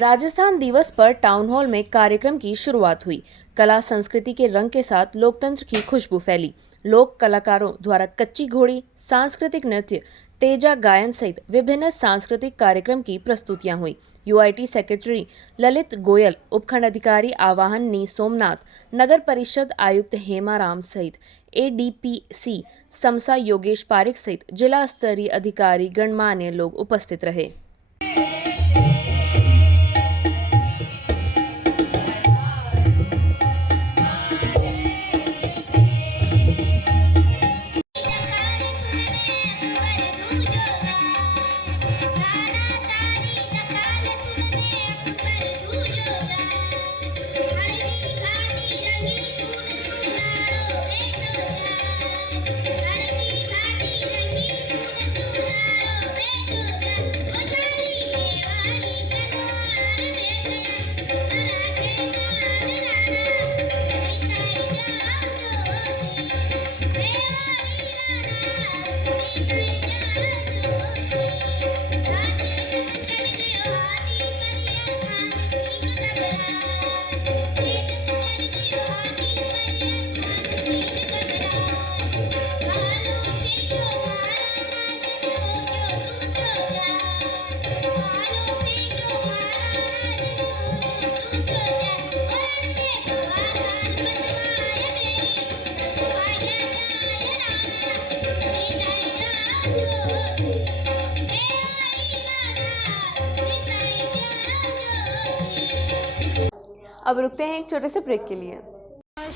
राजस्थान दिवस पर town hall में कार्यक्रम की शुरुआत हुई। कला संस्कृति के रंग के साथ लोकतंत्र की खुशबू फैली। लोक कलाकारों द्वारा कच्ची घोड़ी, सांस्कृतिक नृत्य, तेजा गायन सहित विभिन्न सांस्कृतिक कार्यक्रम की प्रस्तुतियां हुई। यूआईटी सेक्रेटरी ललित गोयल, उपखंड अधिकारी आवाहनी सोमनाथ, नगर परिषद आयुक्त हेमाराम सहित एडीपीसी समसा योगेश पारिक सहित जिला स्तरीय अधिकारी गणमान्य लोग उपस्थित रहे। अब रुकते हैं एक छोटे से ब्रेक के लिए।